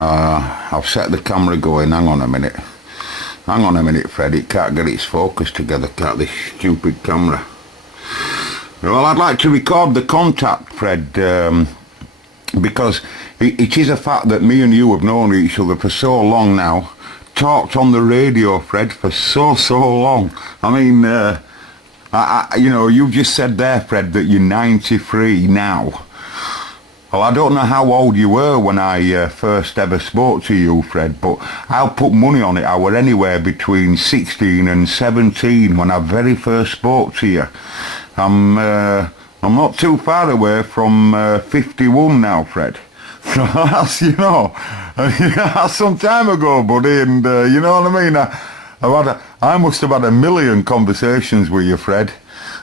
I've set the camera going. Hang on a minute. Hang on a minute, Fred. It can't get its focus together, can't this stupid camera? Well, I'd like to record the contact, Fred, because it is a fact that me and you have known each other for so long now. Talked on the radio, Fred, for so long. I mean, you know, you just said there, Fred, that you're 93 now. Well, I don't know how old you were when I first ever spoke to you, Fred, but I'll put money on it. I were anywhere between 16 and 17 when I very first spoke to you. I'm not too far away from 51 now, Fred. So that's, you know, that's some time ago, buddy, and you know what I mean? I must have had a million conversations with you, Fred.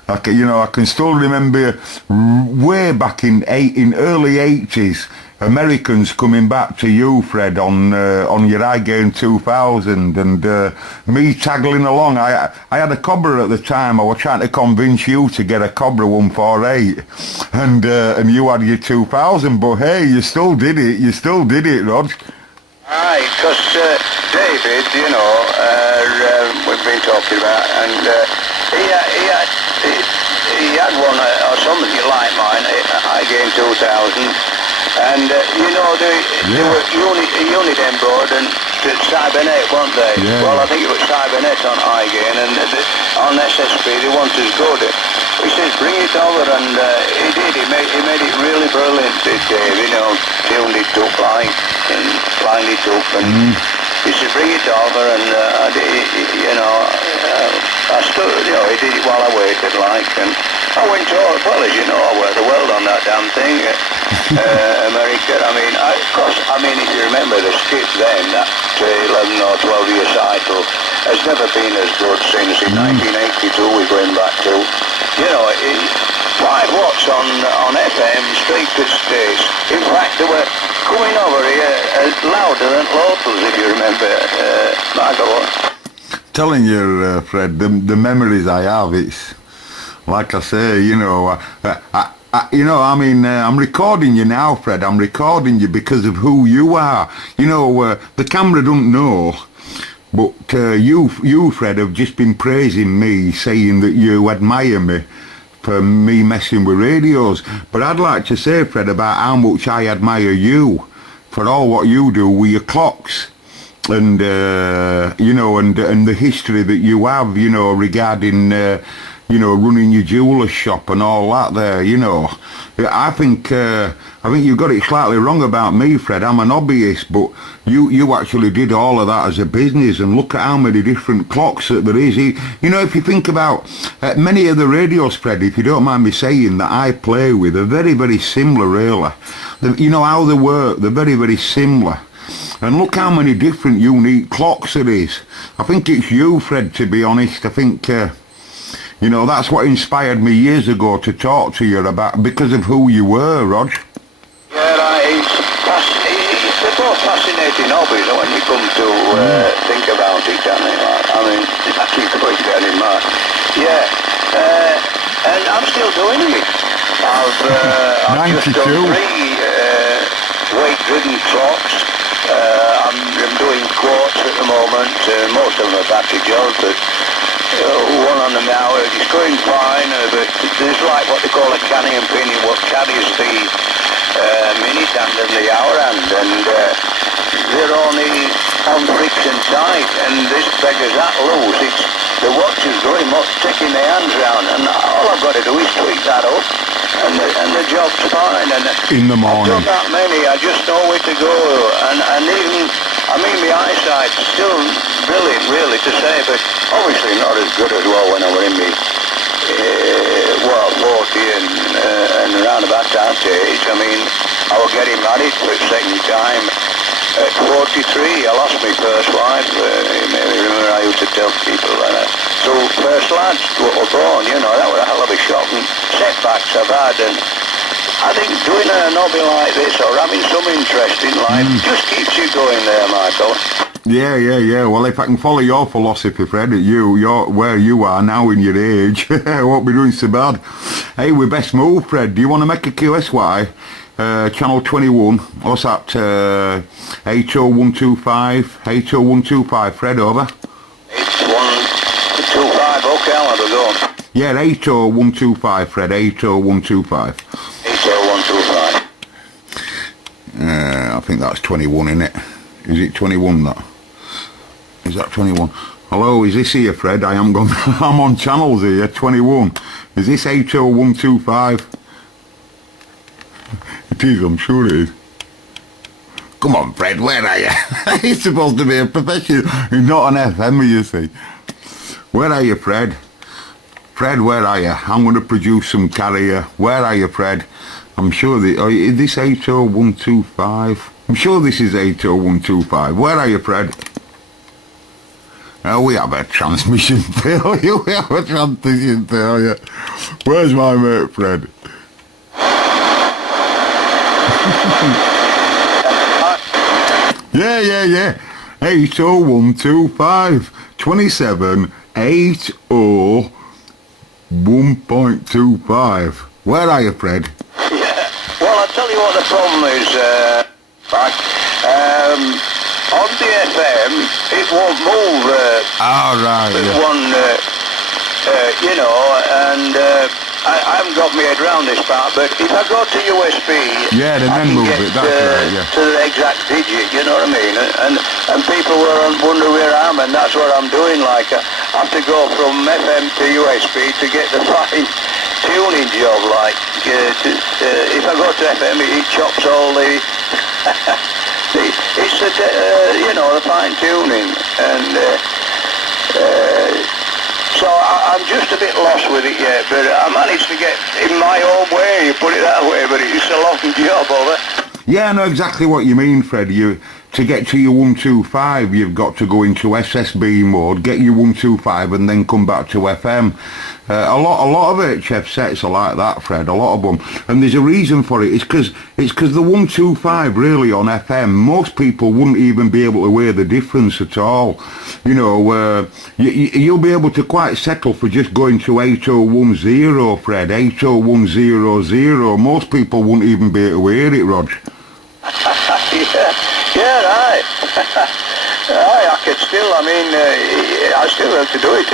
I can still remember way back in early 80s, Americans coming back to you, Fred, on your iGain 2000, and me tagging along. I had a Cobra at the time. I was trying to convince you to get a Cobra 148, and you had your 2000. But hey, you still did it. You still did it, Rod. Aye, because David, you know, we've been talking about, and he had one or something like mine. I gained 2,000, and you know they were Uniden board and Cybernet, weren't they? Yeah. Well, I think it was Cybernet on iGain, and on SSP they wanted to go to. He says bring it over, and he did. He made it really brilliant. Did Dave? You know, tuned it up like and lined it up, and he said bring it over, and I stood, you know, he did it while I waited, like, and I went over. Well, as you know, I worked the world on that damn thing, America. I mean, if you remember the skip then, that 11 or 12 year cycle has never been as good since in 1982 we're going back to. You know, 5 watts on FM, straight to space. In fact, they were coming over here louder than locals, if you remember, Michael. Telling you, Fred, the memories I have, it's like I say, you know, I'm recording you now, Fred. I'm recording you because of who you are. You know, the camera don't know, but you, Fred, have just been praising me, saying that you admire me for me messing with radios. But I'd like to say, Fred, about how much I admire you for all what you do with your clocks. And you know, and the history that you have, you know, regarding running your jeweler shop and all that there, you know. I think you got it slightly wrong about me, Fred. I'm an hobbyist, but you actually did all of that as a business, and look at how many different clocks that there is. You know, if you think about many of the radios, Fred, if you don't mind me saying, that I play with, are very, very similar, really. You know how they work, they're very, very similar. And look how many different unique clocks there is. I think it's you, Fred, to be honest. I think, you know, that's what inspired me years ago to talk to you about, because of who you were, Rog. Yeah, right. They're both fascinating hobbies when you come to think about it, I mean, I keep putting that in mind. Yeah, and I'm still doing it. I've just done 3 weight-ridden clocks. I'm doing quartz at the moment. Most of them are battery jobs, but one on them now is going fine. But there's like what they call a canny and pinny, what carries the minute hand and the hour hand, and they're only on friction tight, and this beggar's that loose. The watch is going much taking their hands round, and all I've got to do is tweak that up, and the job's fine. And in the morning, I've done that many, I just know where to go, and even, I mean, my eyesight's still brilliant, really, to say, but obviously not as good as well when I was in me 40 and around about that age. I mean, I was getting married for a second time at 43. I lost my first wife. Remember, I used to tell people so first lads were born, you know, that was a hell of a shock, and setbacks I've had, and I think doing a hobby like this or having some interest in life just keeps you going there, Michael. Yeah. Well, if I can follow your philosophy, Fred, you're where you are now in your age, I won't be doing so bad. Hey, we best move, Fred. Do you want to make a QSY? channel 21. What's that? 80125. 80125. Fred, over. 8125. Okay, I'll have a go. Yeah, 80125, Fred. 80125. 80125. I think that's 21, isn't it? Is it 21, that? Is that 21? Hello, is this here, Fred? I am gone. I'm on channels here, 21. Is this 80125? It is, I'm sure it is. Come on, Fred, where are you? He's supposed to be a professional. He's not an FM, you see. Where are you, Fred? Fred, where are you? I'm going to produce some carrier. Where are you, Fred? I'm sure is this 80125? I'm sure this is 80125. Where are you, Fred? Oh, we have a transmission failure. We have a transmission failure. Where's my mate, Fred? Yeah. 80125 27 801.25. Where are you, Fred? Yeah. Well, I'll tell you what the problem is, Frank. On the FM, it won't move. Right, yeah. One, and I haven't got my head round this part, but if I go to USB, yeah, then I can move get it. That's right, yeah. to the exact digit, you know what I mean? And people will wonder where I am, and that's what I'm doing. Like, I have to go from FM to USB to get the fine tuning job. Like, if I go to FM, it chops all the... it's the fine tuning, and so I'm just a bit lost with it yet, but I managed to get in my own way, you put it that way, but it's a long job of it. Yeah, I know exactly what you mean, Fred. To get to your 125, you've got to go into SSB mode, get your 125, and then come back to FM. A lot of HF sets are like that, Fred. A lot of them, and there's a reason for it. It's because the 125 really on FM, most people wouldn't even be able to hear the difference at all. You know, you'll be able to quite settle for just going to 8010, Fred. 80100. Most people wouldn't even be able to hear it, Rog. Yeah, right. I could still, I still have to do it.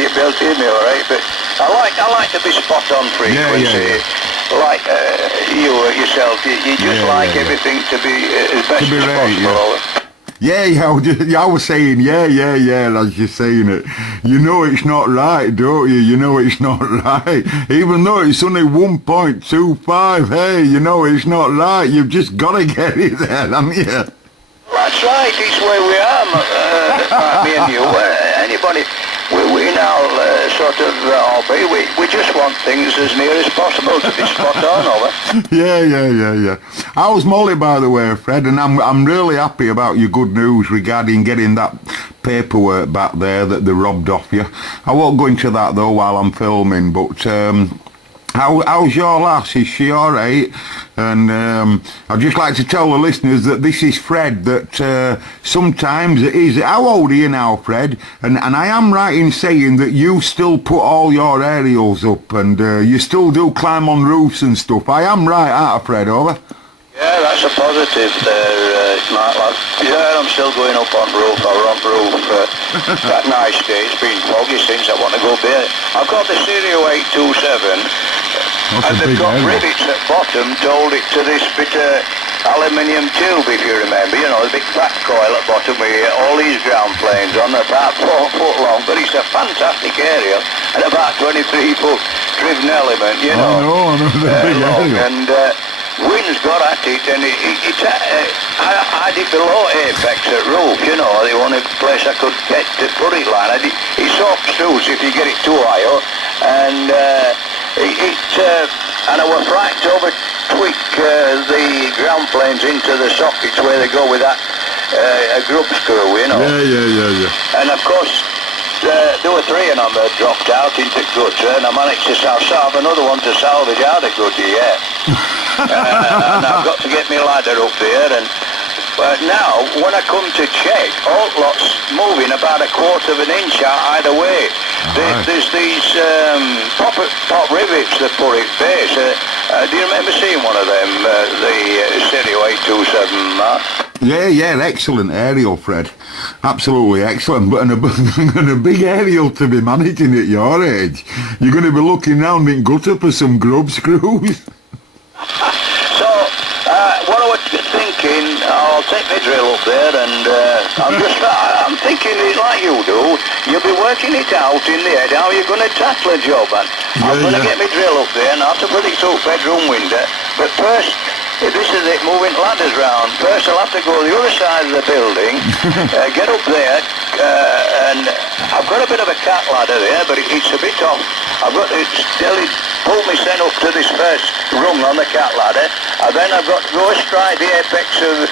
You'll be able to hear me all right, but I like to be spot on frequency. Yeah. Like you yourself, you just everything to be as best as possible. Yeah, I was saying, yeah, as you're saying it. You know it's not right, don't you? You know it's not right. Even though it's only 1.25, hey, you know it's not right. You've just got to get it there, haven't you? That's right, it's where we are, me and you. Anybody, we now sort of, we just want things as near as possible to be spot on, over. Yeah. How's Molly, by the way, Fred? And I'm really happy about your good news regarding getting that paperwork back there that they robbed off you. I won't go into that though while I'm filming, but how's your lass? Is she alright? And I'd just like to tell the listeners that this is Fred, that sometimes it is... How old are you now, Fred? And I am right in saying that you still put all your aerials up and you still do climb on roofs and stuff. I am right, aren't I, Fred, over? Yeah, that's a positive there, smart lad. Yeah, I'm still going up on roof. That nice day. It's been foggy since I want to go there. I've got the Serio 827. And they've got rivets at bottom to hold it to this bit of aluminium tube, if you remember. You know, the big fat coil at bottom with all these ground planes on, about 4 foot long, but it's a fantastic aerial and about 23 foot driven element, you know. I know, the big aerial. And wind's got at it, and I did below apex at roof, you know, the only place I could get to put it like. It soaks through, so if you get it too high up, and and I was right to over tweak the ground planes into the sockets where they go with that a grub screw, you know. Yeah. And of course, there were 3 of them that dropped out into gutter, and I managed to salve another one to salvage out of gutter, yeah. And I've got to get my ladder up there, and But now, when I come to check, all lots moving about a quarter of an inch either way. There's these pop rivets that put it base. Do you remember seeing one of them, the Stereo 827 Mark? Yeah, excellent aerial, Fred. Absolutely excellent, but and a big aerial to be managing at your age. You're going to be looking round in gutter for some grub screws. So, what I was thinking, I'll take my drill up there and I'm thinking it like you do. You'll be working it out in the head how you're going to tackle a job. And I'm going to get my drill up there and I have to put it through bedroom window. But first, this is it, moving ladders round. First I'll have to go to the other side of the building, get up there, and I've got a bit of a cat ladder there, but it's a bit off. I've got to pull my sen up to this first rung on the cat ladder, and then I've got to go astride the apex of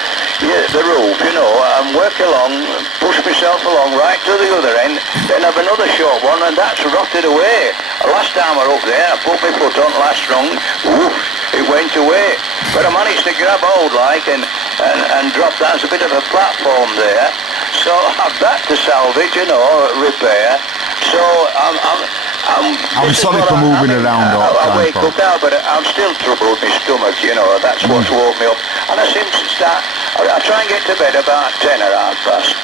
the roof, you know, and work along, push myself along right to the other end, then have another short one, and that's rotted away. Last time I was up there, I put my foot on last rung, whoosh, it went away. But I managed to grab hold like and drop down. There's a bit of a platform there. So I've that to salvage, you know, repair. So I'm sorry for moving around all the time. I wake up now, but I'm still troubled with my stomach, you know. That's what's woke me up. And I seem to start, I try and get to bed about 10 or half past.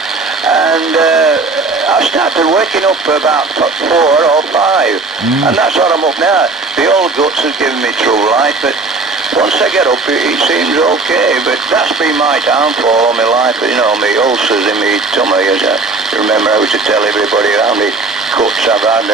And I started waking up about 4 or 5. And that's what I'm up now. The old guts has given me true life, but once I get up, it seems okay, but that's been my downfall all my life, you know, my ulcers in my tummy. As I remember, I used to tell everybody how many cuts I've had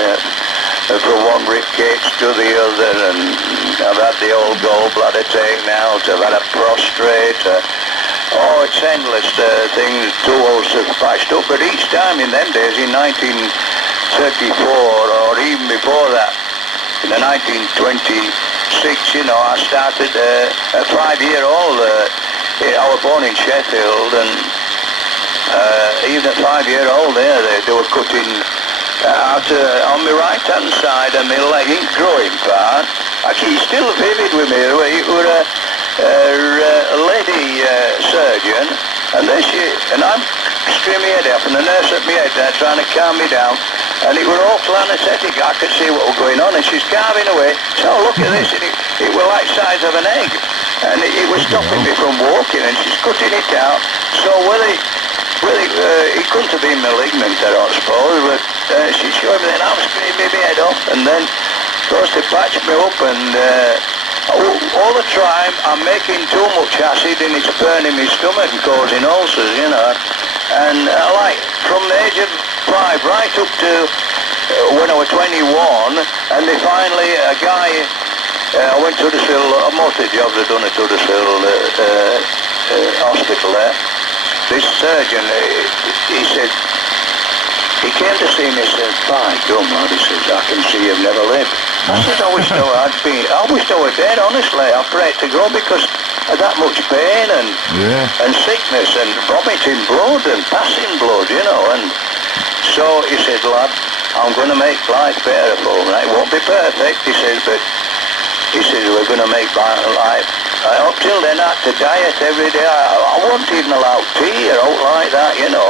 from one ribcage to the other, and I've had the old gallbladder taken out, I've had a prostrate, it's endless things, 2 ulcers patched up, but each time in them days, in 1934, or even before that, in the 1926, you know, I started a 5-year-old. I was born in Sheffield, and even at 5-year-old there, they were cutting out on my right-hand side and my leg in growing part. Actually, he's still vivid with me. It was a lady surgeon, and I'm screaming my head up, and the nurse at my head there trying to calm me down. And it was awful anaesthetic. I could see what was going on, and she's carving away. So look at this, and it was like the size of an egg, and it was stopping me from walking, and she's cutting it out. So it couldn't have been malignant, I don't suppose, but she's showing me, and I'm screaming my head off, and then of course they patched me up, and all the time I'm making too much acid, and it's burning my stomach and causing ulcers, you know. And from the age of 5 right up to when I was 21, and they finally, a guy, I went to Huddersfield, most of the jobs I've done at Huddersfield hospital there. This surgeon, he said, he came to see me and said, "By God, lad," he says, "I can see you've never lived." I said, I wished I were dead, honestly. I prayed to God because of that much pain and sickness and vomiting blood and passing blood, you know. And so he said, "Lad, I'm going to make life better for me. It won't be perfect," he says, "but," he says, "we're going to make life." Up till then I had to diet every day. I wasn't even allowed tea or out like that, you know.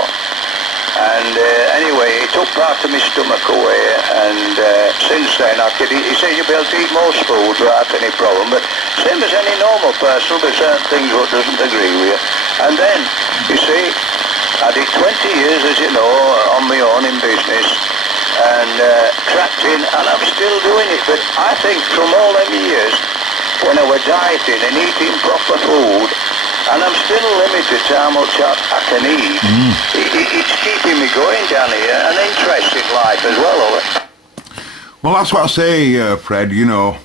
And anyway, he took part of my stomach away, and since then he said you'll be able to eat most food without any problem, but same as any normal person, there's certain things what doesn't agree with you. And then, you see, I did 20 years, as you know, on my own in business, and cracked in, and I'm still doing it, but I think from all them years, when I was dieting and eating proper food, and I'm still limited to how much I can eat. It's keeping me going down here, and interest in life as well, Ollie. Well, that's what I say, Fred, you know.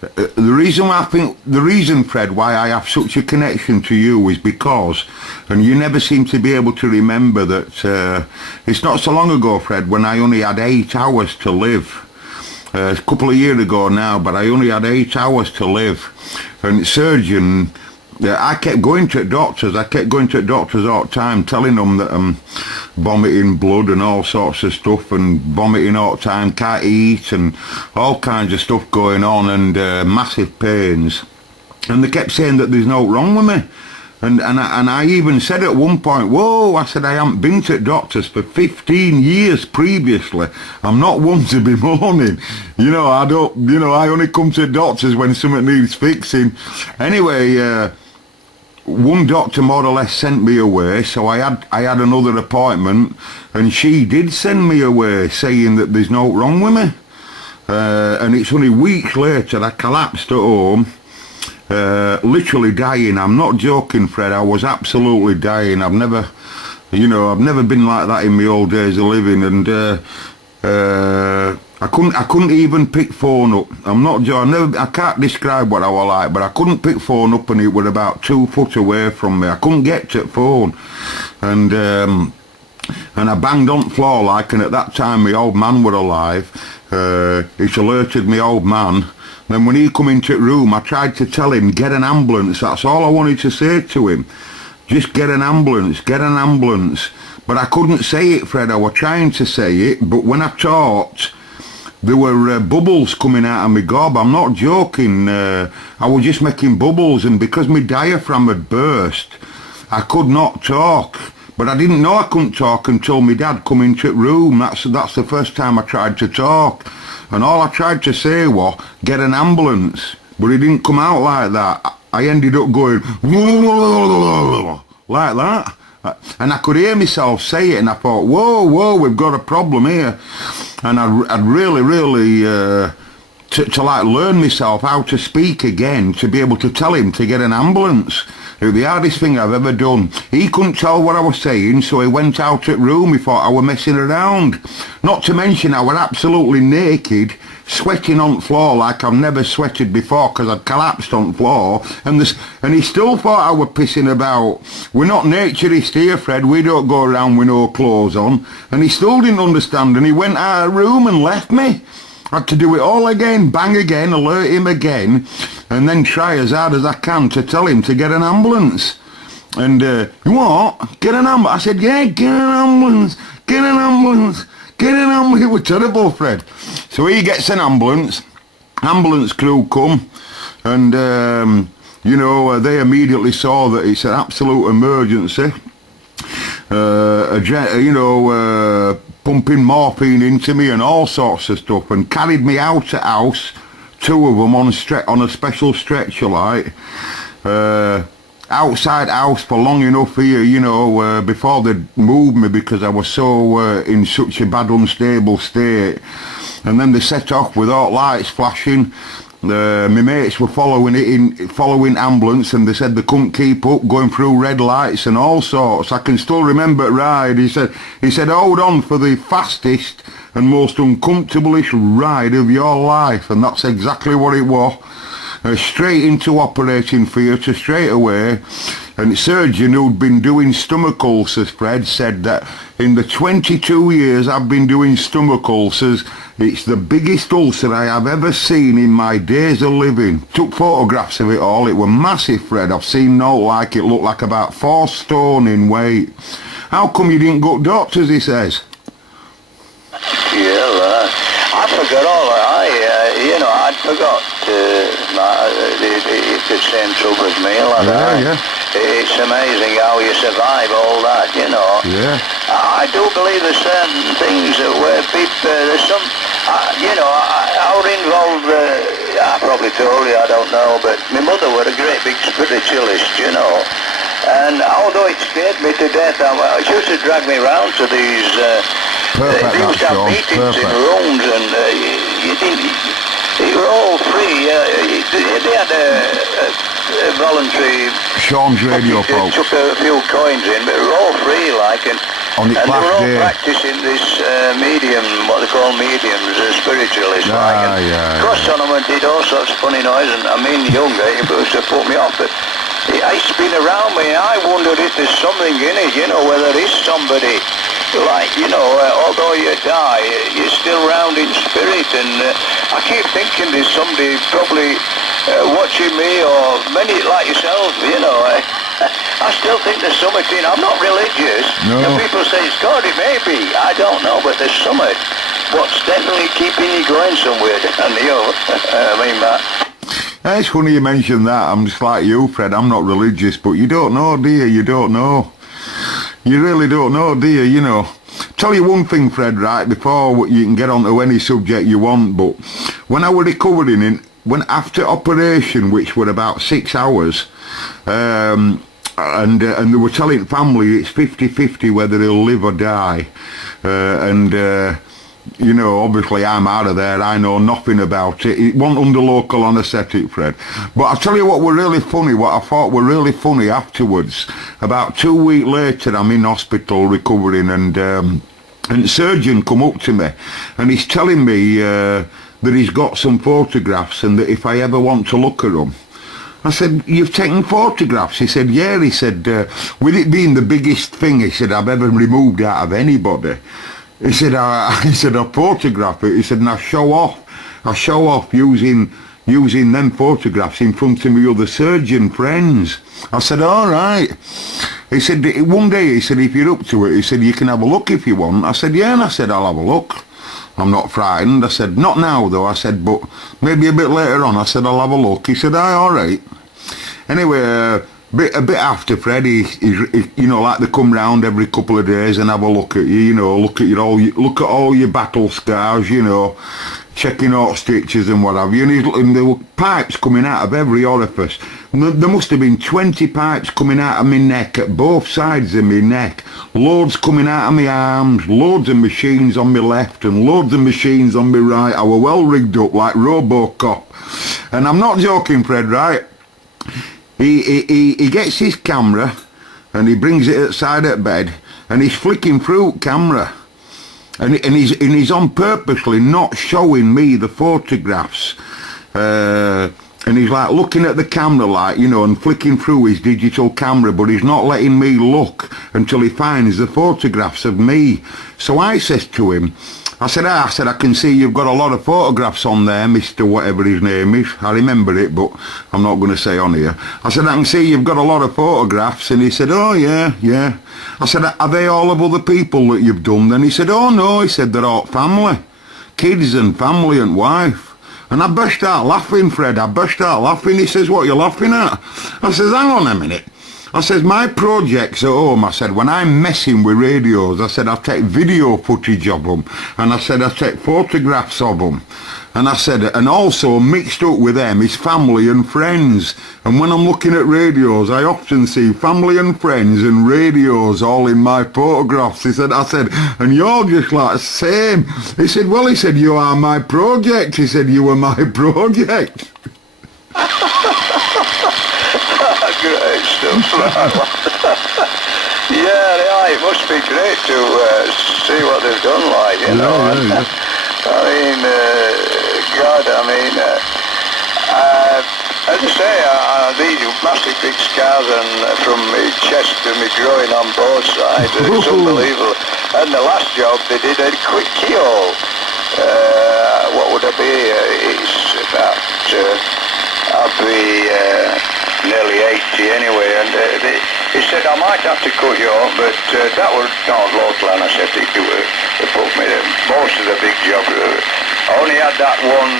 The reason, Fred, why I have such a connection to you is because, and you never seem to be able to remember that, it's not so long ago, Fred, when I only had 8 hours to live. A couple of years ago now, but I only had 8 hours to live. And surgeon, I kept going to doctors. I kept going to doctors all the time, telling them that I'm vomiting blood and all sorts of stuff, and vomiting all the time, can't eat, and all kinds of stuff going on, and massive pains. And they kept saying that there's no wrong with me. And I even said at one point, whoa, I said, I haven't been to doctors for 15 years previously. I'm not one to be moaning. You know, I only come to doctors when something needs fixing. Anyway, one doctor more or less sent me away, so I had another appointment, and she did send me away saying that there's no wrong with me. And it's only weeks later I collapsed at home. Literally dying. I'm not joking, Fred. I was absolutely dying. I've never been like that in my old days of living, and I couldn't even pick phone up. I can't describe what I was like, but I couldn't pick phone up, and it was about 2 foot away from me. I couldn't get to the phone, and I banged on the floor like, and at that time my old man were alive. It alerted my old man. Then when he come into the room, I tried to tell him, get an ambulance. That's all I wanted to say to him. Just get an ambulance, get an ambulance. But I couldn't say it, Fred. I was trying to say it, but when I talked, there were bubbles coming out of my gob. I'm not joking. I was just making bubbles, and because my diaphragm had burst, I could not talk. But I didn't know I couldn't talk until my dad come into the room. That's the first time I tried to talk. And all I tried to say was, get an ambulance. But it didn't come out like that. I ended up going, like that. And I could hear myself say it, and I thought, whoa, we've got a problem here. And I'd really, to like learn myself how to speak again, to be able to tell him to get an ambulance. It was the hardest thing I've ever done. He couldn't tell what I was saying, so he went out at the room. He thought I was messing around. Not to mention I was absolutely naked, sweating on the floor like I've never sweated before because I'd collapsed on the floor. And he still thought I was pissing about. We're not naturists here, Fred. We don't go around with no clothes on. And he still didn't understand, and he went out of the room and left me. I had to do it all again, bang again, alert him again, and then try as hard as I can to tell him to get an ambulance. And, what? Get an ambulance? I said, yeah, get an ambulance, get an ambulance, get an ambulance. It was terrible, Fred. So he gets an ambulance crew come, and, they immediately saw that it's an absolute emergency. Pumping morphine into me and all sorts of stuff, and carried me out of house, 2 of them on a special stretcher, like outside house for long enough here, before they moved me because I was so in such a bad unstable state. And then they set off with all lights flashing. My mates were following ambulance, and they said they couldn't keep up, going through red lights and all sorts. I can still remember the ride. He said, hold on for the fastest and most uncomfortablest ride of your life, and that's exactly what it was. Straight into operating theatre straight away. And the surgeon who'd been doing stomach ulcers, Fred, said that in the 22 years I've been doing stomach ulcers, it's the biggest ulcer I have ever seen in my days of living. Took photographs of it all. It were massive, Fred. I've seen no like it. Looked like about 4 stone in weight. How come you didn't go to doctors, he says? Yeah, I forgot all that. I'd forgot it's the same trouble as me, like that. Yeah. It's amazing how you survive all that, Yeah. I do believe there's certain things where people, there's some, I was involved, I probably told you, I don't know, but my mother was a great big spiritualist, and although it scared me to death, she used to drag me around to these, they used to have meetings in rooms, and they were all free. They had a voluntary... Sean's radio folks. Took a few coins in, but they were all free, like, and they were all practicing this medium, what they call mediums, spiritualists, like. Yeah. Crossed on them and did all sorts of funny noise, and I mean, younger, it used to put me off, but it's been around me. I wondered if there's something in it, whether there is somebody, like, although you die, you're still around in spirit, and I keep thinking there's somebody probably watching me, or many like yourself, I still think there's something in. I'm not religious. No. And people say, it's God, it may be. I don't know, but there's something what's definitely keeping you going somewhere. And I mean, Matt. It's funny you mention that. I'm just like you, Fred. I'm not religious, but you don't know, do you? You don't know. You really don't know, do you? You know. Tell you one thing, Fred, right, before you can get on to any subject you want, but when I was recovering, when after operation, which were about 6 hours, and they were telling family it's 50-50 whether he'll live or die, you know, obviously I'm out of there, I know nothing about it. It wasn't under local anaesthetic, Fred. But I'll tell you what were really funny, what I thought were really funny afterwards. About 2 weeks later, I'm in hospital recovering, and the surgeon come up to me, and he's telling me that he's got some photographs, and that if I ever want to look at them. I said, you've taken photographs? He said, yeah. He said, with it being the biggest thing, he said, I've ever removed out of anybody. He said, I photograph it. He said, and I show off using them photographs in front of my other surgeon friends. I said, all right. He said, one day, he said, if you're up to it, he said, you can have a look if you want. I said, yeah, and I said, I'll have a look. I'm not frightened. I said, not now though. I said, but maybe a bit later on. I said, I'll have a look. He said, aye, all right. Anyway, a bit after, Fred, he you know, like they come round every couple of days and have a look at you, you know, look at all your battle scars, you know, checking out stitches and what have you. And there were pipes coming out of every orifice. There must have been 20 pipes coming out of my neck at both sides of my neck. Loads coming out of my arms, loads of machines on my left and loads of machines on my right. I were well rigged up like Robocop. And I'm not joking, Fred, right? He gets his camera and he brings it outside at bed and he's flicking through camera. And he's on purposely not showing me the photographs. And he's like looking at the camera, like, you know, and flicking through his digital camera, but he's not letting me look until he finds the photographs of me. So I says to him, I said, I can see you've got a lot of photographs on there, Mr. whatever his name is. I remember it, but I'm not going to say on here. I said, I can see you've got a lot of photographs. And he said, oh, yeah. I said, are they all of other people that you've done then? He said, oh, no. He said, they're all family. Kids and family and wife. And I burst out laughing, Fred. I burst out laughing. He says, what are you laughing at? I says, hang on a minute. I says, my projects at home, I said, when I'm messing with radios, I said, I take video footage of them. And I said, I take photographs of them. And I said, and also mixed up with them is family and friends. And when I'm looking at radios, I often see family and friends and radios all in my photographs. He said, I said, and you're just like the same. He said, well, he said, you are my project. He said, you were my project. Great stuff. Yeah, it must be great to see what they've done, like, you know. Yeah. I mean, God, I mean, as I say, these massive big scars and from my chest to my groin on both sides, it's unbelievable. And the last job they did a quick keyhole. What would it be? It's about, I'll be nearly 80 anyway, and he said I might have to cut you off, but that was not local anaesthetic. They put me most of the big jobs. I only had that one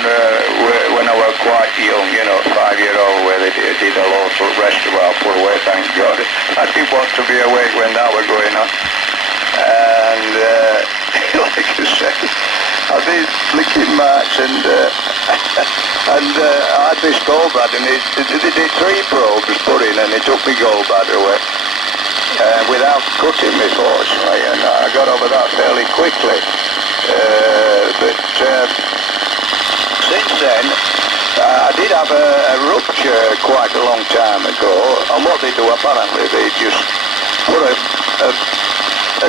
when I was quite young, you know, 5-year-old, where they did a local. Rest of it I put away, thank God. I didn't want to be awake when that was going on. And like I said, I did flicking marks and I had this gallbladder, and they did 3 probes put in, and they took my gallbladder away without cutting me, fortunately, and I got over that fairly quickly. But since then, I did have a rupture quite a long time ago, and what they do apparently, they just put a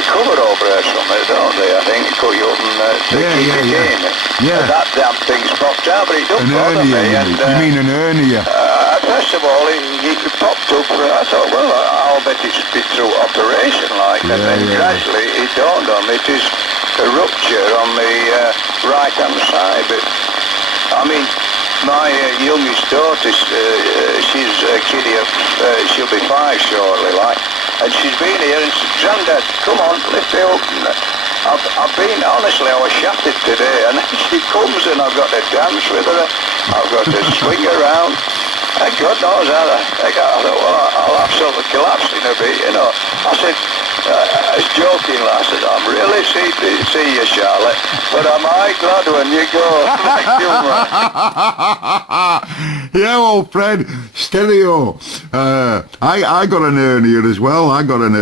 cover over or something, don't they? I think cut you up and keep it in. Yeah. That damn thing's popped out, but it don't bother me. And, you mean an hernia? First of all, it popped up. I thought, well, I'll bet it's been through operation, like, and then gradually it dawned on me. It is a rupture on the right-hand side. But I mean, my youngest daughter, she's a kiddie. She'll be 5 shortly, like. And she's been here and said, Grandad, come on, lift me up. And I've been, honestly, I was shattered today. And then she comes and I've got to dance with her. I've got to swing around. And God knows how I thought, well, I'll have sort of collapsed in a bit, you know. I said, I was joking, I said, I'm really see you, Charlotte, but am I glad when you go? Thank you, man. Yeah, well, Fred, stereo. I got an hernia as well. I got an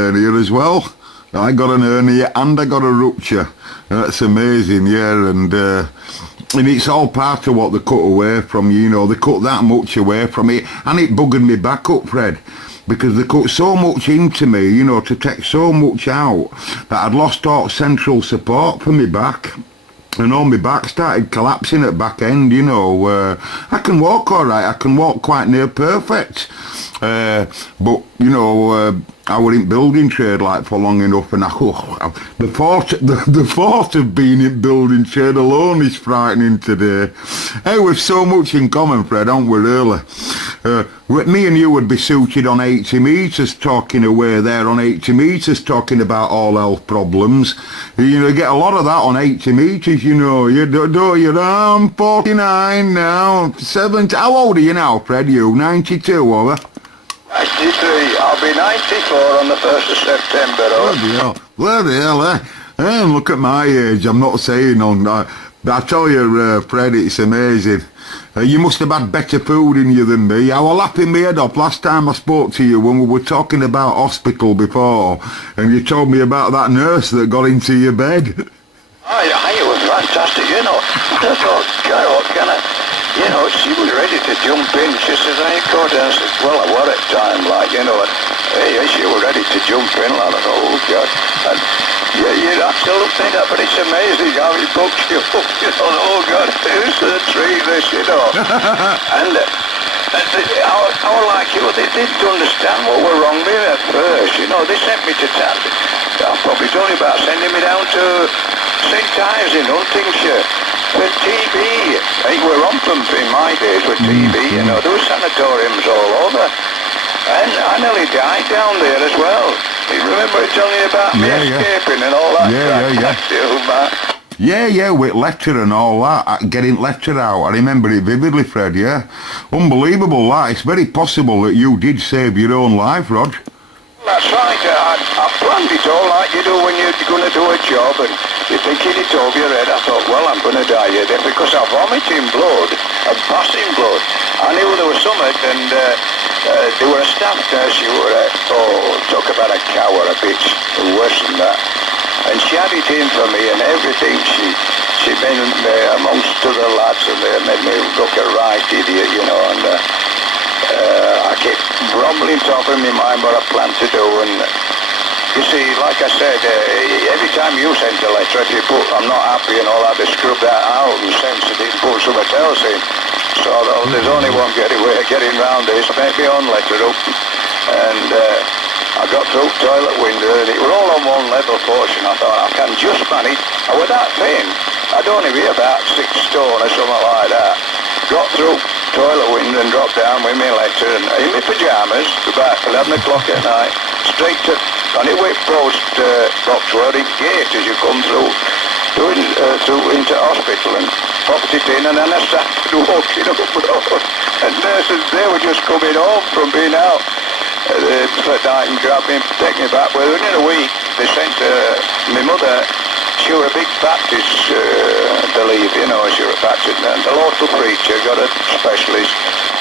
hernia and I got a rupture. That's amazing, yeah, and it's all part of what they cut away from you, you know. They cut that much away from it, and it buggered me back up, Fred, because they cut so much into me, you know, to take so much out that I'd lost all central support for me back. And all my back started collapsing at back end, you know. I can walk all right. I can walk quite near perfect. But, you know, I were in building trade like for long enough, and the thought of being in building trade alone is frightening today. Hey, we've so much in common, Fred, aren't we, really? Me and you would be suited on 80 metres, talking away there on 80 metres, talking about all health problems. You know, get a lot of that on 80 metres, you know. You don't you? I'm 49 now, 70. How old are you now, Fred? You 92, over? 93. I'll be 94 on the 1st of September. Oh. Bloody hell, eh? And look at my age. I'm not saying on. I tell you, Fred, it's amazing. You must have had better food in you than me. I was laughing my head off last time I spoke to you when we were talking about hospital before, and you told me about that nurse that got into your bed. It was fantastic, you know. I thought, God, what can I... You know, she was ready to jump in. She says, "Hey, God," and I said, "Well, what at time, like, you know." And, hey, she was ready to jump in, like, I thought, oh, God. And you'd have to look at that, but it's amazing how he books you up, you know. Oh, God, who's the tree, this, you know. And I was like, you know, they didn't understand what was wrong with me at first, you know. They sent me to town. I probably told you about sending me down to St. Ives in Huntingshire. With TB, they were on them in my days with TB, you know, there were sanatoriums all over. And I nearly died down there as well. You remember telling you about me escaping and all that? Yeah, with letter and all that, getting letter out. I remember it vividly, Fred, yeah. Unbelievable, that. It's very possible that you did save your own life, Rog. That's right. I planned it all like you do when you're going to do a job and you're thinking it over your head. I thought, well, I'm going to die here then because I'm vomiting blood and passing blood. I knew there was something, and there were a staff nurse who were, talk about a cow or a bitch, worse than that. And she had it in for me and everything. She'd been amongst other lads and they made me look a right idiot, you know, and I kept rumbling top in my mind what I planned to do, and you see, like I said, every time you send a letter, if you put "I'm not happy" and all that, they scrub that out and sensitive, put something else in. So there's only one way of getting round this, make my own letter up, and I got through toilet window, and it were all on one level portion. I thought, I can just manage. I was that thin, I'd only be about 6 stone or something like that. Got through toilet window and dropped down with my letter and in my pyjamas about 11 o'clock at night, straight to Honeyway Post box where it gate as you come through into hospital, and popped it in, and then I started walking up the road, and nurses, they were just coming home from being out for night and grabbed me and take me back. Well, within a week they sent my mother. She was a big Baptist believe, you know, she was a Baptist, and the local preacher got a specialist,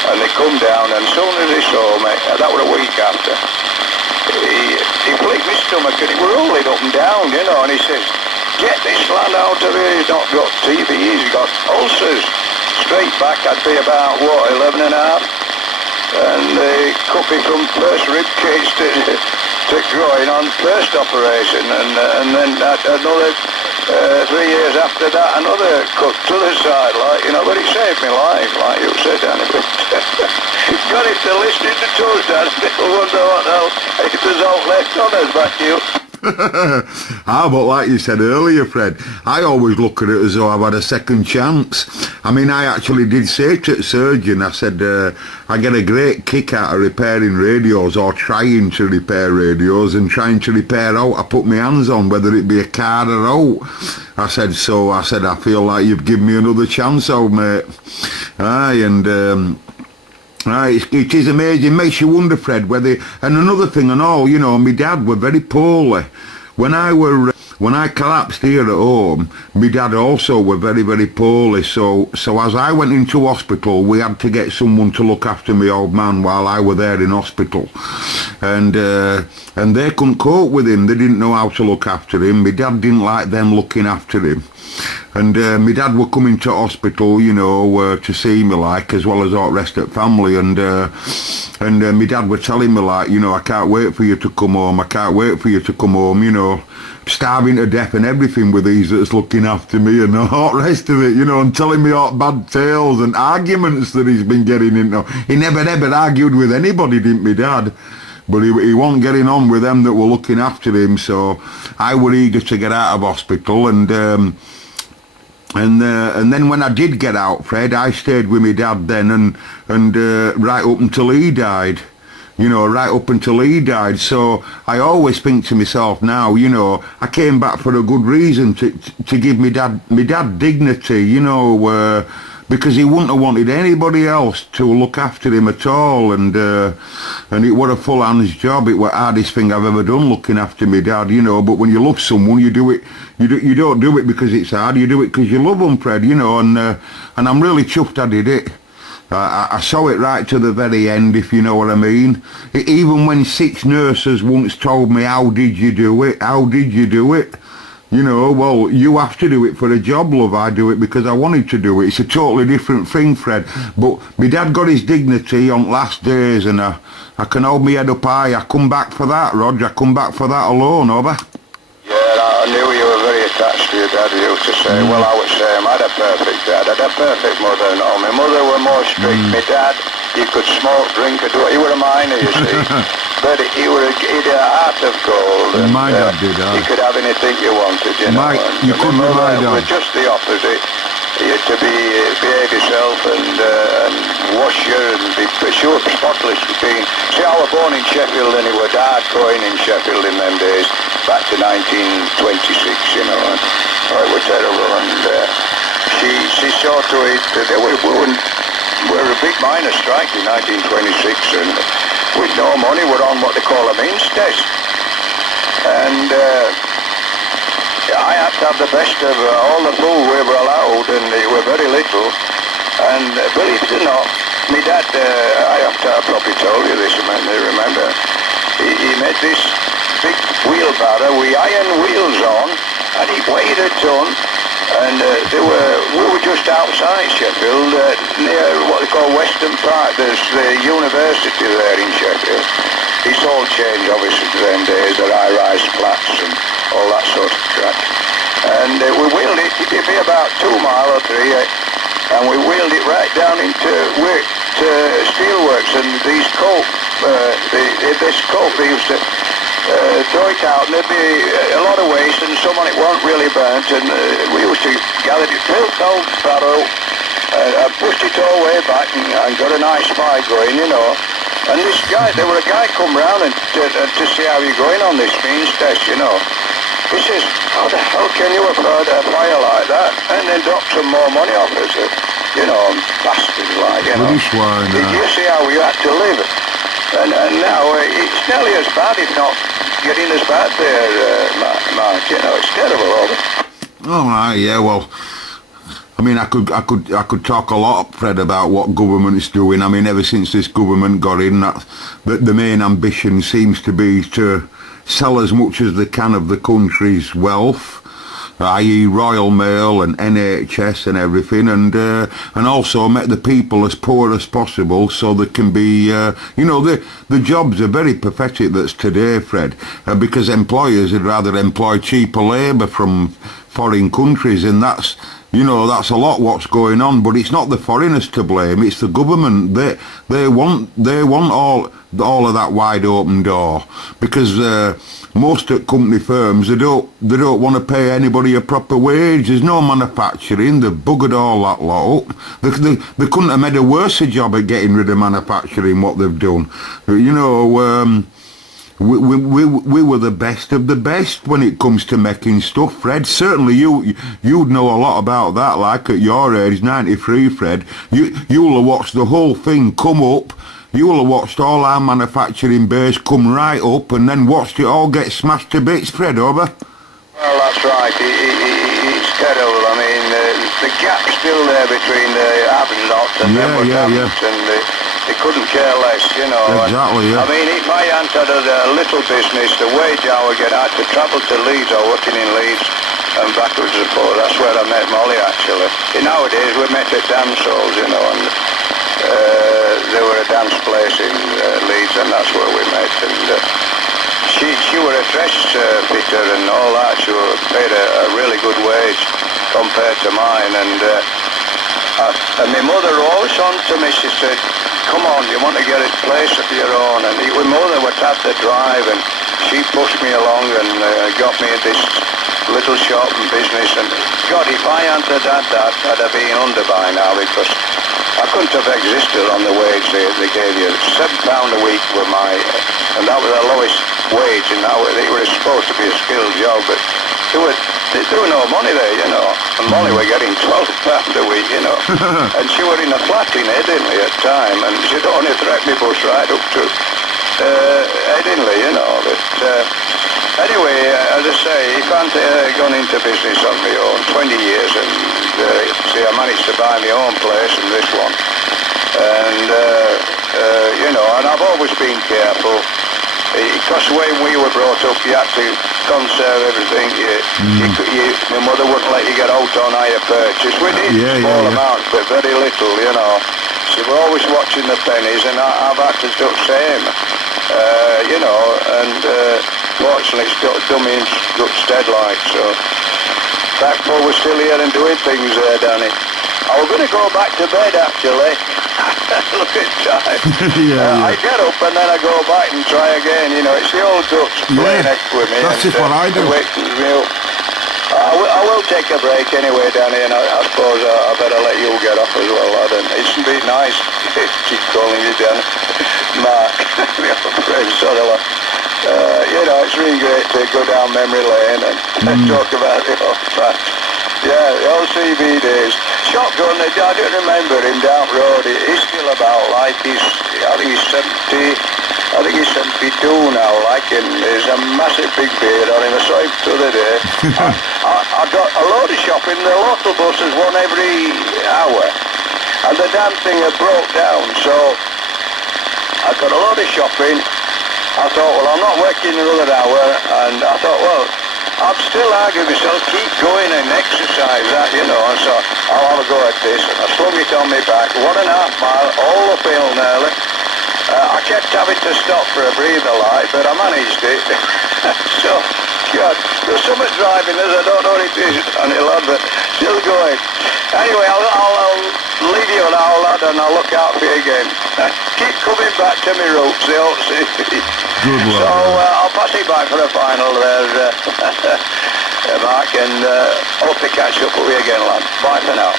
and they come down, and as soon as they saw me, that was a week after, he flicked my stomach, and it was rolling up and down, you know, and he says, "Get this lad out of here, he's not got TB, he's got ulcers." Straight back, I'd be about, 11 and a half, and they cut me from first rib cage to groin on first operation, and then another 3 years after that, another cut to the side, like, you know, but it saved my life, like you said, anyway. Got it to listening to tours, Dan. People wonder what else. If there's all left on us, back to you. But like you said earlier, Fred, I always look at it as though I've had a second chance. I mean, I actually did say to the surgeon, I said, I get a great kick out of repairing radios or trying to repair radios and trying to repair out I put my hands on, whether it be a car or out. I said, I feel like you've given me another chance, old mate. Aye, and... it is amazing. Makes you wonder, Fred, whether... And another thing and all, you know, my dad were very poorly. When I collapsed here at home, my dad also were very, very poorly. So as I went into hospital, we had to get someone to look after my old man while I were there in hospital. And they couldn't cope with him. They didn't know how to look after him. My dad didn't like them looking after him. And my dad were coming to hospital, you know, to see me, like, as well as all the rest of the family. And my dad were telling me, like, you know, I can't wait for you to come home. I can't wait for you to come home, you know. Starving to death and everything with these that's looking after me and all the rest of it, you know, and telling me all bad tales and arguments that he's been getting into. He never ever argued with anybody, didn't my dad? But he wasn't getting on with them that were looking after him, so I were eager to get out of hospital. And then when I did get out, Fred, I stayed with my dad then and right up until he died. You know, right up until he died. So I always think to myself now, you know, I came back for a good reason, to give me dad dignity, you know, because he wouldn't have wanted anybody else to look after him at all. And it was a full hand's job. It was the hardest thing I've ever done, looking after my dad, you know. But when you love someone, you do it. You don't do it because it's hard. You do it because you love them, Fred, you know. And I'm really chuffed I did it. I saw it right to the very end, if you know what I mean. Even when 6 nurses once told me, how did you do it? How did you do it? You know, well, you have to do it for a job, love. I do it because I wanted to do it. It's a totally different thing, Fred. But my dad got his dignity on last days, and I can hold my head up high. I come back for that, Roger. I come back for that alone, over. Yeah, I knew you were very attached to your dad. You used to say, well, I would say I had a perfect dad. I had a perfect mother. No, my mother were more strict. My dad, he could smoke, drink, and do it. He were a miner, you see. But he had a heart of gold. And, my dad did, he could have anything you wanted, you know. You couldn't be my dad. Were just the opposite. You had to behave yourself and wash your and be sure spotless. See, I was born in Sheffield and it was hardcore in Sheffield in them days, back to 1926, you know. And, it was terrible. And she saw to it that we were a big miners' strike in 1926, and with no money, we're on what they call a means test. And I had to have the best of all the food we were allowed, and they were very little. And believe it or not, my dad, I probably told you this, I remember, he made this big wheelbarrow with iron wheels on, and he weighed a ton. And we were just outside Sheffield, near what they call Western Park. There's the university there in Sheffield. It's all changed, obviously, to them days, the high-rise flats and all that sort of crap. And we wheeled it, it'd be about 2 miles or 3, and we wheeled it right down into steelworks, and these coke, this coke, they used to throw it out, and there'd be a lot of waste, and some of it weren't really burnt, and we used to gather it, fill the old barrel, pushed it all way back, and got a nice fire going, you know. And this guy, there were a guy come round and to see how you're going on this means test, you know. He says, how the hell can you afford a fire like that? And then drop some more money off us, you know, bastards like, you know. Did you see how you had to live? And now it's nearly as bad, if not getting as bad there, Mark, you know, it's terrible, over. Oh, right, yeah, well, I mean, I could talk a lot, Fred, about what government's doing. I mean, ever since this government got in, that the main ambition seems to be to sell as much as they can of the country's wealth, i.e. Royal Mail and NHS and everything, and also make the people as poor as possible so they can be, you know, the jobs are very pathetic that's today, Fred, because employers would rather employ cheaper labour from foreign countries, and that's, you know, that's a lot what's going on. But it's not the foreigners to blame, it's the government. They want all all of that wide open door, because most at company firms, they don't want to pay anybody a proper wage. There's no manufacturing. They've buggered all that lot up. They couldn't have made a worse job at getting rid of manufacturing, what they've done. You know, we were the best of the best when it comes to making stuff, Fred. Certainly you'd know a lot about that, like at your age, 93, Fred. You'll have watched the whole thing come up. You'll have watched all our manufacturing base come right up and then watched it all get smashed to bits, Fred, over? Well, that's right. It's terrible. I mean, the gap's still there between the have and not and then what happens, and they couldn't care less, you know. Exactly, I mean, if I hadn't had a little business, the wage I would get, I had to travel to Leeds, or working in Leeds, and backwards and forwards. That's where I met Molly, actually. Nowadays, we met at dance halls, you know, and there were a dance place in Leeds, and that's where we met. And she were a dress fitter and all that. She were paid a really good wage compared to mine. And my mother always on to me, she said, come on, you want to get a place of your own. And my mother would have to drive, and she pushed me along and got me this little shop and business. And God, if I hadn't had that, I'd have been under by now, because I couldn't have existed on the wage they gave you. £7 a week were and that was the lowest wage, and it was supposed to be a skilled job, but there was no money there, you know. And Molly were getting £12 a week, you know. And she were in a flat in Headingley at the time, and she'd only threatened me bus right up to Headingley, you know. But anyway, as I say, if I hadn't gone into business on my own, 20 years, and see, I managed to buy my own place and this one. And, you know, and I've always been careful. Because when we were brought up, you had to conserve everything. My mother wouldn't let you get out on hire purchase. We did small amounts, but very little, you know. She was always watching the pennies, and I've had to do the same, you know. And fortunately, it's done me in good stead, like. So, thankful we're still here and doing things there, Danny. I was going to go back to bed, actually. Look at time. I get up and then I go back and try again. You know, it's the old ducks playing next with me. That's just what I do. I will take a break anyway, Danny, and I suppose I better let you get off as well, lad. And it's been nice. Keep calling you, Danny. Mark, my friend, sorry, lad. You know, it's really great to go down memory lane and talk about the old past. Yeah, the old CB days. Shotgun, I don't remember him down the road. He's still about, like, I think he's 70, I think he's 72 now, like, and there's a massive big beard on him. I saw him the other day. I got a load of shopping. The local buses, one every hour, and the damn thing had broke down, so I got a load of shopping. I thought, well, I'm not working another hour, and I thought, well, I'm still arguing myself, keep going and exercise that, you know, and so I'll have a go at this. And I slung it on my back, 1.5 miles, all uphill nearly. I kept having to stop for a breather light, but I managed it. So, God, there's so much driving as I don't know what it is on it, lad, but still going. Anyway, I'll leave you now, lad, and I'll look out for you again. Keep coming back to my roots, the old city. Good luck. So I'll pass it back for a final there, Mark, and hope to catch up with you again, lad. Bye for now.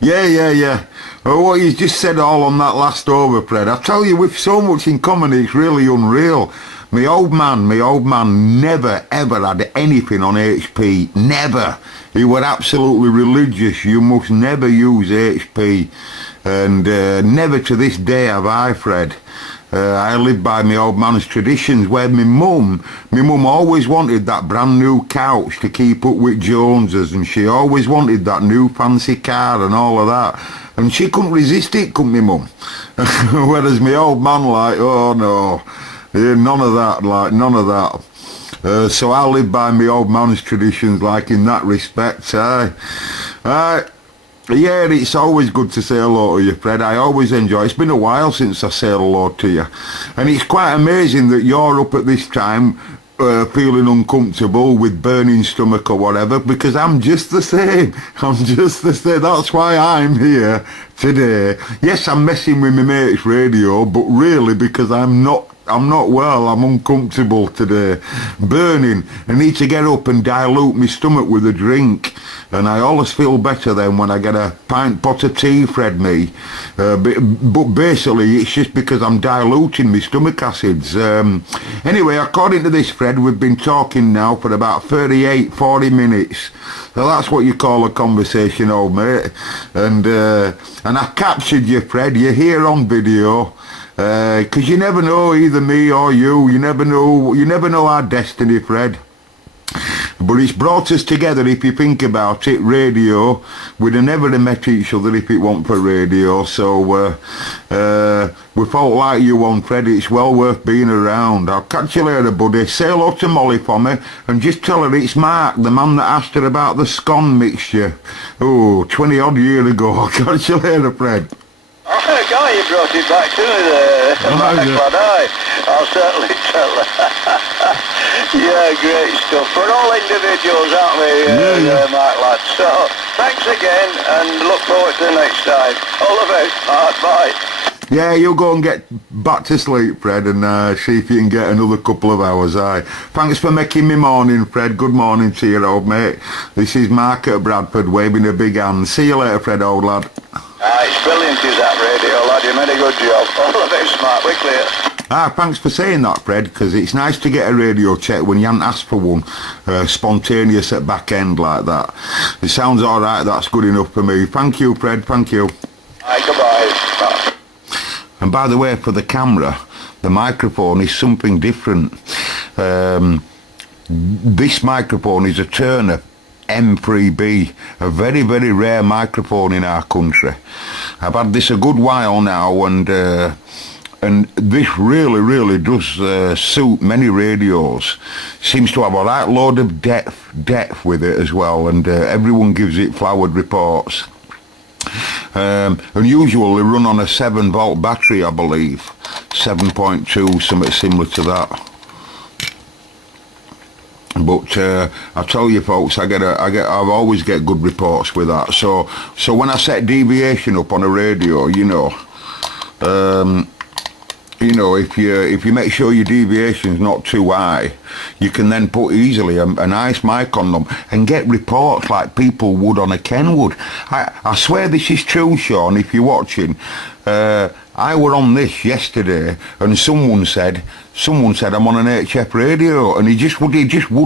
Yeah. Well, what you just said all on that last over, Fred, I tell you, with so much in common, it's really unreal. My old man never ever had anything on HP, never. He was absolutely religious. You must never use HP, and never to this day have I, Fred. I live by my old man's traditions, where my mum always wanted that brand new couch to keep up with Joneses, and she always wanted that new fancy car and all of that, and she couldn't resist it, couldn't my mum? Whereas my old man, like, oh no, none of that, like, none of that. So I live by my old man's traditions, like, in that respect. Yeah, it's always good to say hello to you, Fred. I always enjoy it. It's been a while since I said hello to you. And it's quite amazing that you're up at this time feeling uncomfortable with burning stomach or whatever, because I'm just the same. I'm just the same. That's why I'm here today. Yes, I'm messing with my mate's radio, but really because I'm not well, I'm uncomfortable today. Burning. I need to get up and dilute my stomach with a drink. And I always feel better then when I get a pint pot of tea, Fred, me. But basically, it's just because I'm diluting my stomach acids. Anyway, according to this, Fred, we've been talking now for about 40 minutes. So that's what you call a conversation, old mate. And I captured you, Fred. You're here on video. Because you never know, either me or you never know our destiny, Fred. But it's brought us together, if you think about it. Radio, we'd have never have met each other if it weren't for radio. So we felt like you on, Fred. It's well worth being around. I'll catch you later, buddy. Say hello to Molly for me and just tell her it's Mark, the man that asked her about the scone mixture. Oh, 20 odd years ago. I'll catch you later, Fred. Oh, guy, you brought it back to me there. I'll certainly tell her. Yeah, great stuff. We're all individuals, aren't we, Mark, lad? So, thanks again, and look forward to the next time. All the best, Mark. Bye. Yeah, you go and get back to sleep, Fred, and see if you can get another couple of hours, aye. Thanks for making me morning, Fred. Good morning to you, old mate. This is Mark at Bradford, waving a big hand. See you later, Fred, old lad. It's brilliant, is that radio, lad. You made a good job. All the best, Mark. We're clear. Thanks for saying that, Fred, because it's nice to get a radio check when you haven't asked for one, spontaneous at back end like that. It sounds all right. That's good enough for me. Thank you, Fred. Thank you. Goodbye. And by the way, for the camera, the microphone is something different. This microphone is a Turner M3B, a very, very rare microphone in our country. I've had this a good while now, and this really, really does suit many radios. Seems to have a right load of depth with it as well, and everyone gives it flowered reports. And usually they run on a 7-volt battery, I believe, 7.2, something similar to that. But I tell you, folks, I always get good reports with that. So when I set deviation up on a radio, if you make sure your deviation's not too high, you can then put easily a nice mic on them and get reports like people would on a Kenwood. I swear this is true, Sean, if you're watching. I were on this yesterday, and someone said I'm on an HF radio, and he just would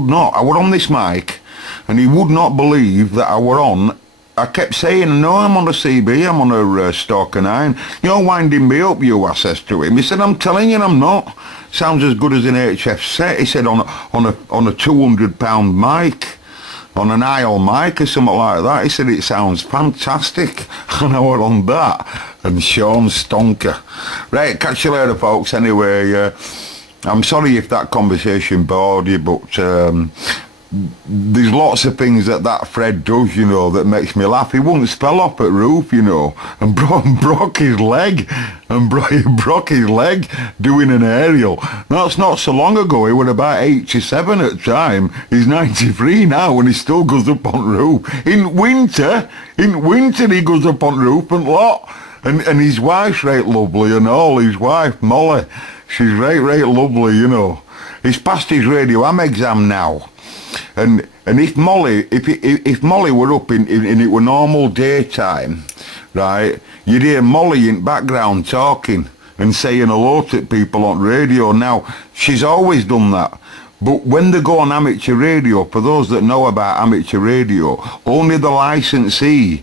not. I were on this mic, and he would not believe that I were on. I kept saying, no, I'm on a CB, I'm on a Stalker 9. You're winding me up, you, I says to him. He said, I'm telling you I'm not. Sounds as good as an HF set. He said, on a £200 mic, on an aisle mic or something like that. He said, it sounds fantastic. And I were on that. And Sean stonker. Right, catch you later, folks. Anyway, I'm sorry if that conversation bored you, but there's lots of things that Fred does, that makes me laugh. He once fell off at roof, and broke his leg, he broke his leg doing an aerial. That's not so long ago. He was about 87 at the time. He's 93 now, and he still goes up on roof. In winter he goes up on roof and lot. And his wife's right lovely and all. His wife, Molly, she's right lovely, He's passed his radio AM exam now. And if Molly were up in it were normal daytime, right, you'd hear Molly in background talking and saying hello to people on radio. Now, she's always done that. But when they go on amateur radio, for those that know about amateur radio, only the licensee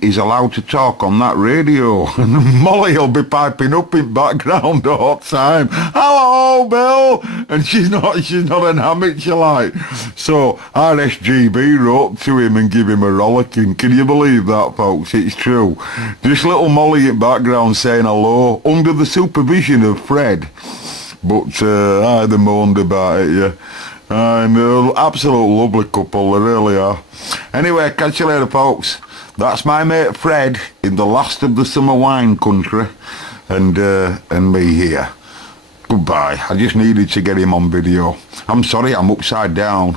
is allowed to talk on that radio. And Molly will be piping up in background all the time. Hello, Bill! And she's not an amateur like. So RSGB wrote to him and give him a rollicking. Can you believe that, folks? It's true. Just little Molly in background saying hello under the supervision of Fred. But they moaned about it, yeah. And absolute lovely couple, they really are. Anyway, catch you later, folks. That's my mate Fred in the last of the summer wine country, and me here. Good Goodbye. I just needed to get him on video. I'm sorry I'm upside down.